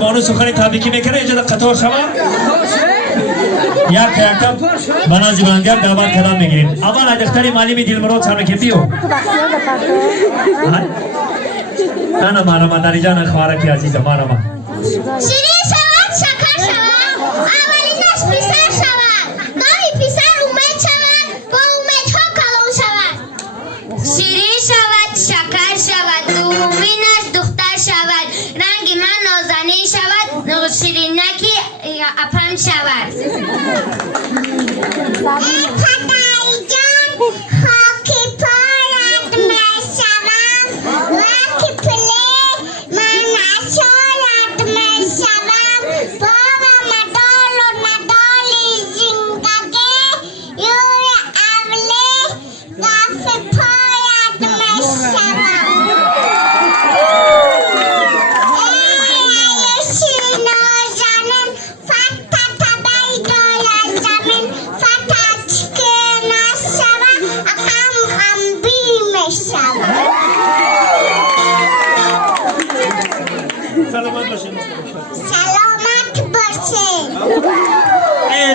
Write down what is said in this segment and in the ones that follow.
بانو سخنی تبریکی میکنه اینجا قطار شما یک تا بنازی بندیار دعوت کلام میگیریم. اول دختری معلمی دلمراد سر که بیو نه مارما داری جان خوارکی عزیز مارما شیرین شود شکر شود اولینش پسر شود گاهی پسر اومد شود با امیدها کلون شود شیرین شود شکر شود دومینش دختر شود رنگ من نازنین شود شیرینکی اپم شود پدری جان خاکی پارد من شوم وقتی پله من نشاید من شوم بابا مدال و ندالی زندگی یور اوله گفت پاید من شوم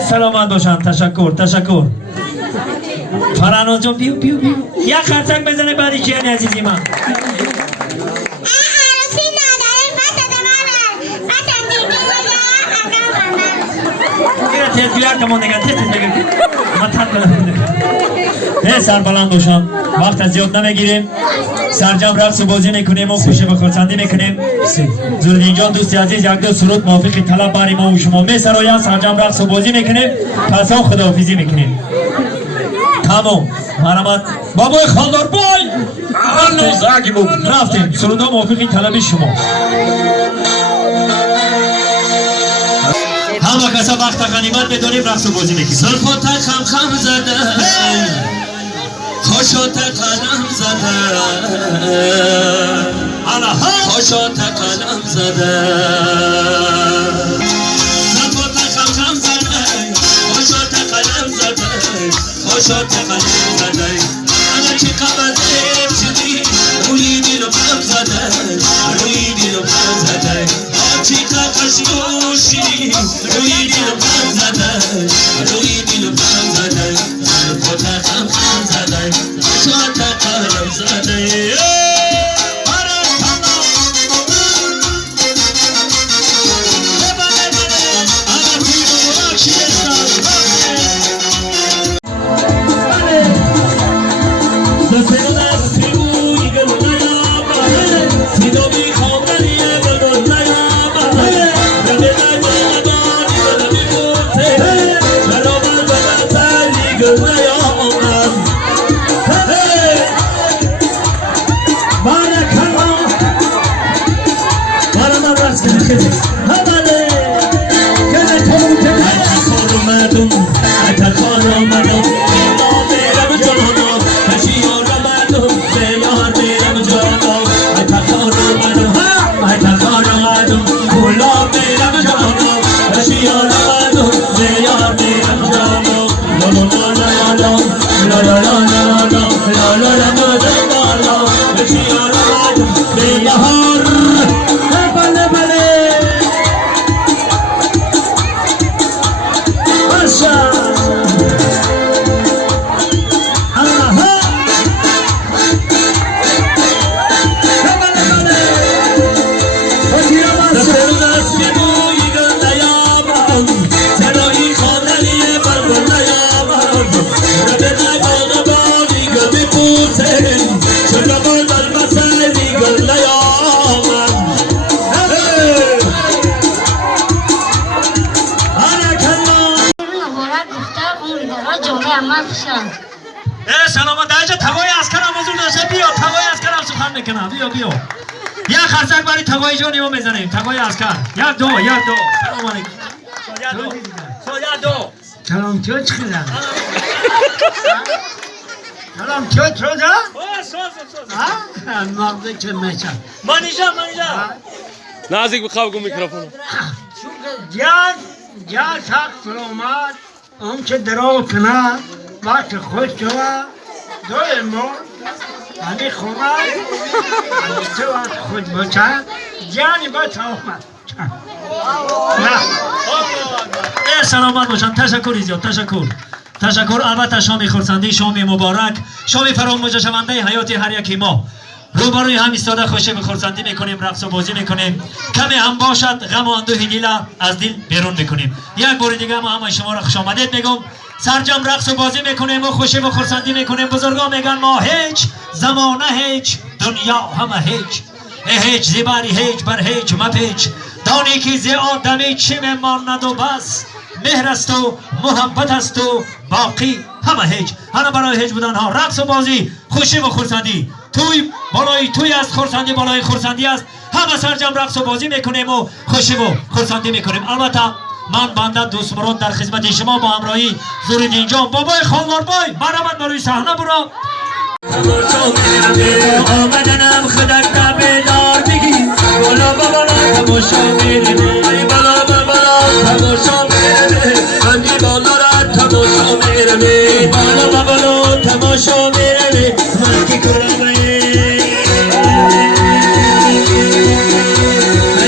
سلامت باشن. تشکر فرانوز جان بیو یک خرچک بزنه بعدی کیانی عزیزی من عروسی نداره تیز بیار کمون نگه تیز سر بلند باشن. وقت از زیاد نمیگیریم. سرجم رقص و بازی میکنیم و خوشی و خرسندی میکنیم. زوردین جان دوستی عزیز یک دو سرود موافق طلب باری ما و شما میسرایم. سرجم رقص و بازی میکنیم. پسا خداحافظی میکنیم. تمام مرحمت بابای خالدار بای رفتیم. سرود ها موافق طلب شما. همه کسا وقت غنیمت میدونیم رقص و بازی میکنیم. زلفات خم زده خوشات قلم زده خوشات قلم زده زلفات خم زده خوشات قلم زده خوشات قلم زده انا چی قبضیم شدی روی دلو بم زده روی دلو بم زده چی قبضی روی دلو بم زده روی دلو بم زده زلفات خم زده خوشات قلم زده سلامت دایجا تقوی اسکرم حضور داشته بیا تقوی اسکرم سخن میکنم بیا یک خرچک برای تقوی جانی ما میزنیم. تقوی اسکر یک دو سلام علیکم دو سلام تو چخیدم سلام تو چودا مغزه که میشه منیجا نازک بخواه گو میکروفون جان ساق سلامت اون که درو کنه وقت خوش شوه دوی مون همی خومه همی تو وقت خود بچه جانی با تا اومد سلامت باشن. تشکر زیاد. تشکر. البته شام خرسندی، شام مبارک، شام فراموش شونده حیات هر یکی ما. روبروی هم ایستاده خوشی به خرسندی میکنیم، رقص و بازی میکنیم. کمی هم باشد غم و اندوه دل از دل بیرون میکنیم. یک بار دیگه ما همه شما را خوش آمدید میگم. سرجم رقص و بازی میکنیم و خوشی و خرسندی میکنیم. بزرگا میگن ما هیچ، زمانه هیچ، دنیا همه هیچ. هیچ زیباری هیچ بر هیچ مپیچ. دانی که زی آدمی چی میماند و بس. مهر است و محبت است و باقی همه هیچ. همه برای هیچ بودن ها. رقص و بازی، خوشی و خرسندی. توی بالای توی است، خرسندی بالای خرسندی است. همه سرجم رقص و بازی میکنیم و خوشی و خرسندی میکنیم. البته من بنده دوست مراد در خدمت شما با همراهی زورالدین جان بابای خانواربای مرحمت بروی صحنه برو. آمدنم خدک تا بیدار بگی بالا بالا تماشا میرنی بالا بالا تماشا میرنی همی بالا را تماشا میرنی بالا بالا تماشا میرنی من کی کنم ای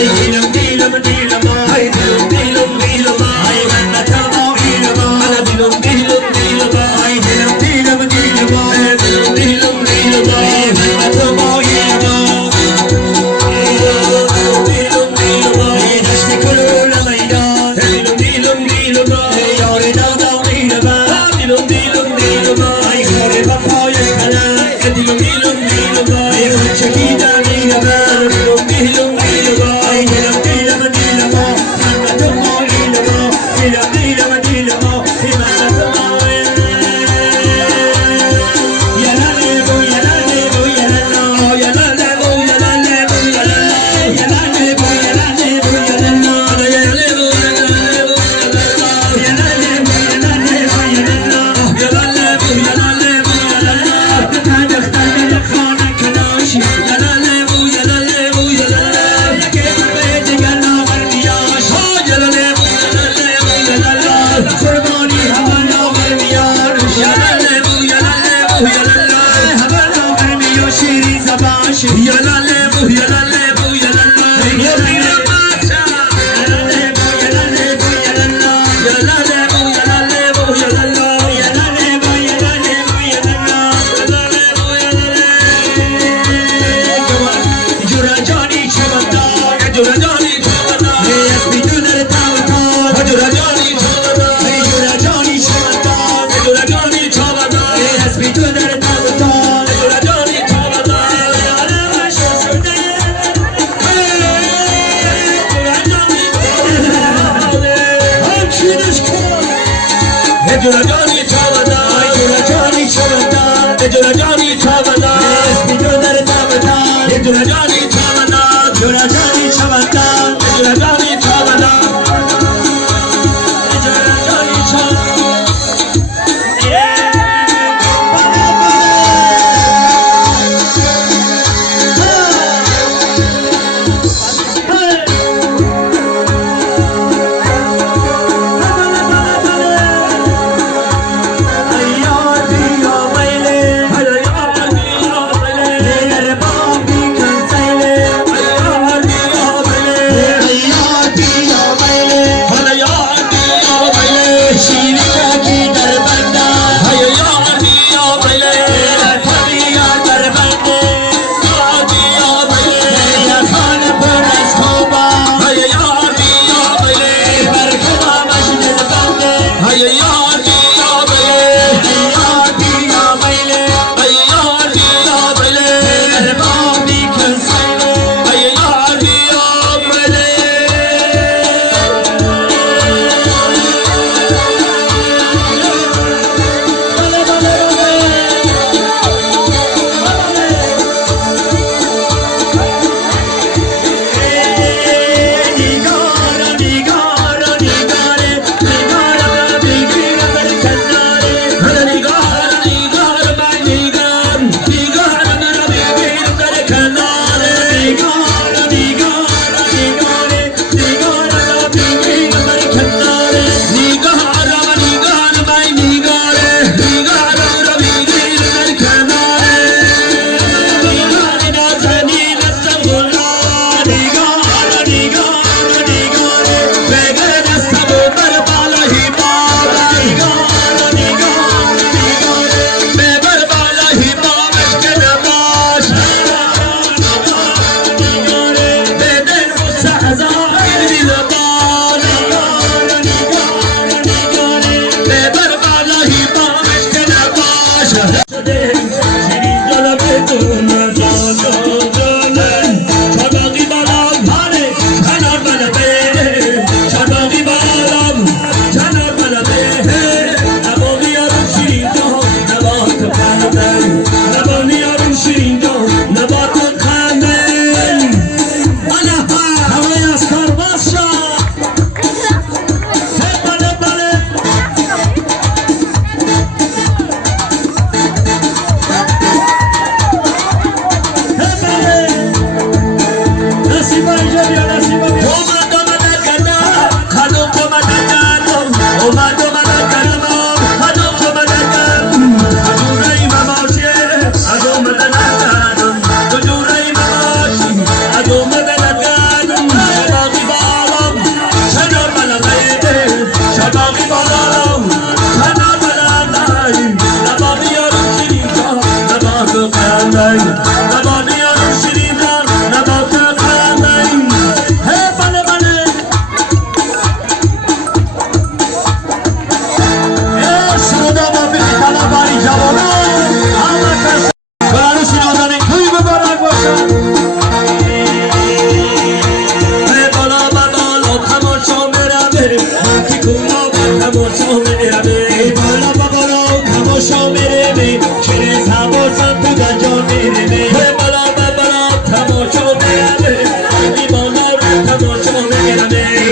دیلم دیلم دیلم ای دیلم دیلم دیلم ای من نتما دیلم انا دیلم دیلم دیلم ای دیلم دیلم دیلم ای دیلم دیلم دیلم ای من نتما دیلم دیلم دیلم ای دشت کلول میدان دیلم دیلم دیلم ای یار دادا دیلم دیلم دیلم دیلم ای خاره بپای کلم دیلم دیلم دیلم ای خچکی در دیلم دیلم دیلم دیلم ای دیلم دیلم دیلم من نتما دیلم دیلم دیلم دیلم ای من نتما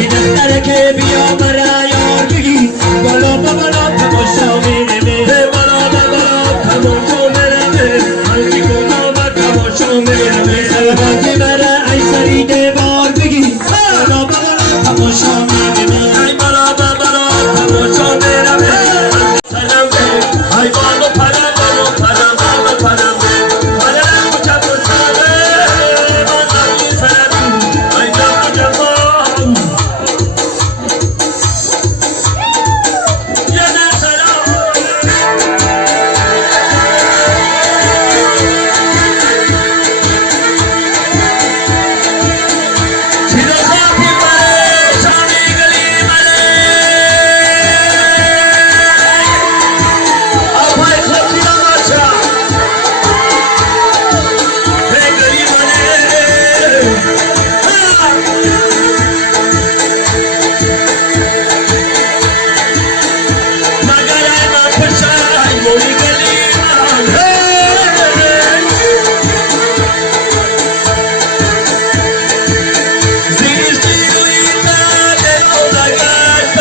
ای دختر که بیا مرا یار بگی بالا با بالا تماشا میرمه بالا با بالا تماشا میرمه هرکی کنم با تماشا میرمه سلامتی مرا ای سریده بار بگی بالا با بالا تماشا میرمه ای بالا با بالا تماشا میرمه سلام به ای بالا پرم بالا پرم بالا پرم پرم کجا بسره من نمی سرم ای جا کجا بام یه سلام چیزا خاطی پره شامی گلی مله آبای خاطی نماچا به گلی مله مگر ای من پشای موی گلی مله زیستی روی تاده رو نگشت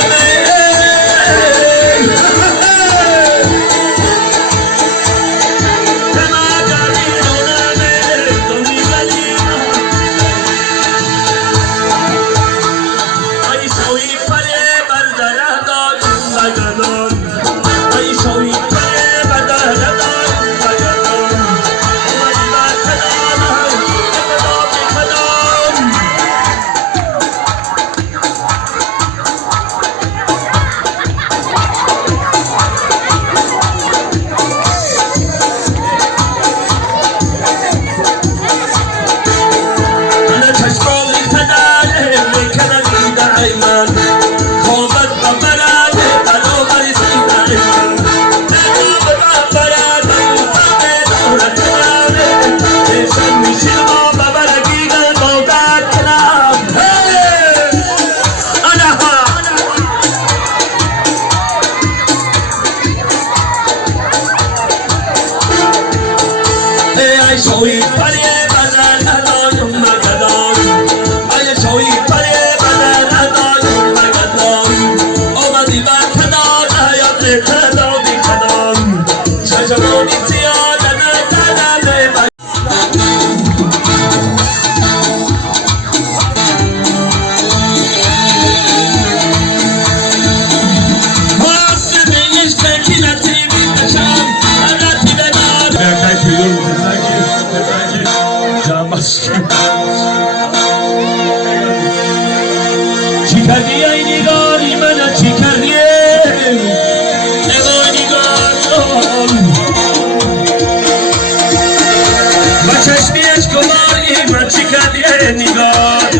شوی پری بدن ندایم مگدان ای شوی پری بدن ندایم مگدان آمدی بر کنار حیات تدامی کنم شجرانی زیاده نکدم محاسبه عشق کی نتیبی بشم نتی بدار چی کردی ای نگاری من چی کردی نگاری با چشمی اشکواری من چی کردی نگاری